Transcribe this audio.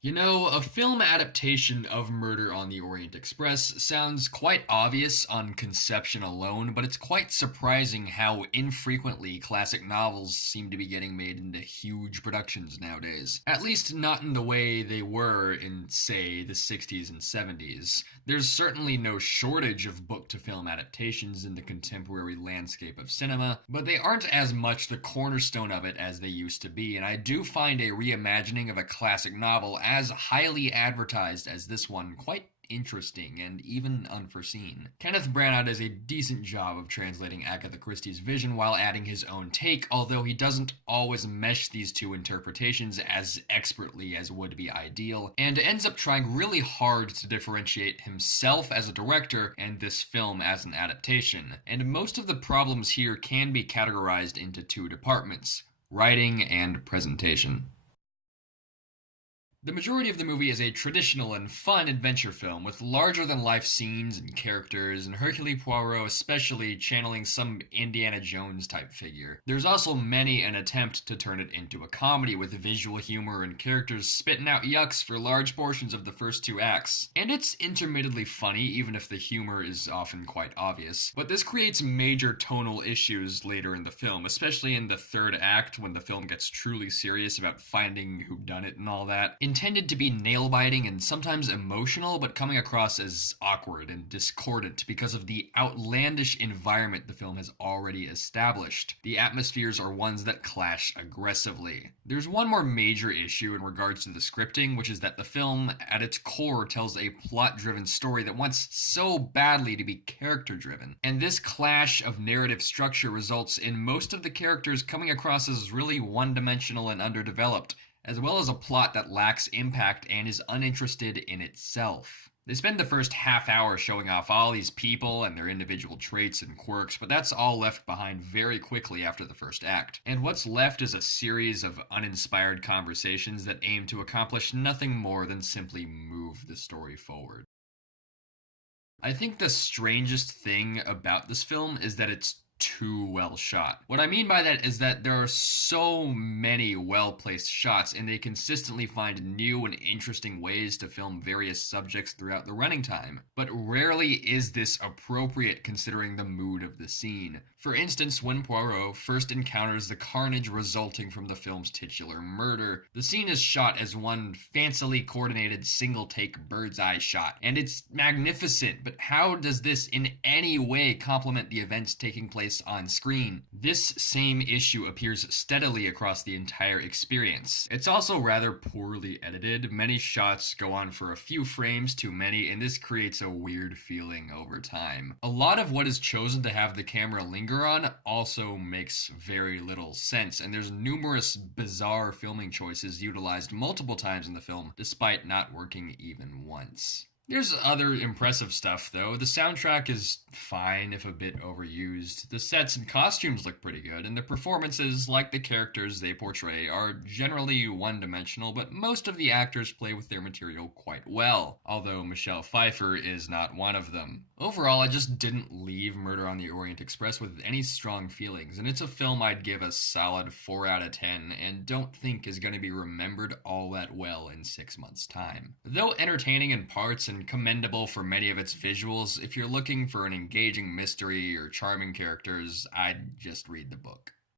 You know, a film adaptation of Murder on the Orient Express sounds quite obvious on conception alone, but it's quite surprising how infrequently classic novels seem to be getting made into huge productions nowadays. At least not in the way they were in, say, the 60s and 70s. There's certainly no shortage of book to film adaptations in the contemporary landscape of cinema, but they aren't as much the cornerstone of it as they used to be, and I do find a reimagining of a classic novel as highly advertised as this one quite interesting and even unforeseen. Kenneth Branagh does a decent job of translating Agatha Christie's vision while adding his own take, although he doesn't always mesh these two interpretations as expertly as would be ideal, and ends up trying really hard to differentiate himself as a director and this film as an adaptation. And most of the problems here can be categorized into two departments: writing and presentation. The majority of the movie is a traditional and fun adventure film with larger than life scenes and characters, and Hercule Poirot especially channeling some Indiana Jones type figure. There's also many an attempt to turn it into a comedy with visual humor and characters spitting out yucks for large portions of the first two acts. And it's intermittently funny, even if the humor is often quite obvious. But this creates major tonal issues later in the film, especially in the third act when the film gets truly serious about finding whodunit and all that. Intended to be nail biting and sometimes emotional, but coming across as awkward and discordant because of the outlandish environment the film has already established. The atmospheres are ones that clash aggressively. There's one more major issue in regards to the scripting, which is that the film, at its core, tells a plot driven story that wants so badly to be character driven. And this clash of narrative structure results in most of the characters coming across as really one dimensional and underdeveloped, as well as a plot that lacks impact and is uninterested in itself. They spend the first half hour showing off all these people and their individual traits and quirks, but that's all left behind very quickly after the first act. And what's left is a series of uninspired conversations that aim to accomplish nothing more than simply move the story forward. I think the strangest thing about this film is that it's too well shot. What I mean by that is that there are so many well placed shots, and they consistently find new and interesting ways to film various subjects throughout the running time. But rarely is this appropriate considering the mood of the scene. For instance, when Poirot first encounters the carnage resulting from the film's titular murder, the scene is shot as one fancily coordinated single take bird's eye shot, and it's magnificent, but how does this in any way complement the events taking place on screen? This same issue appears steadily across the entire experience. It's also rather poorly edited. Many shots go on for a few frames too many, and this creates a weird feeling over time. A lot of what is chosen to have the camera linger on also makes very little sense, and there's numerous bizarre filming choices utilized multiple times in the film, despite not working even once. There's other impressive stuff, though. The soundtrack is fine, if a bit overused. The sets and costumes look pretty good, and the performances, like the characters they portray, are generally one-dimensional, but most of the actors play with their material quite well, although Michelle Pfeiffer is not one of them. Overall, I just didn't leave Murder on the Orient Express with any strong feelings, and it's a film I'd give a solid 4 out of 10, and don't think is going to be remembered all that well in 6 months' time. Though entertaining in parts and commendable for many of its visuals, if you're looking for an engaging mystery or charming characters, I'd just read the book.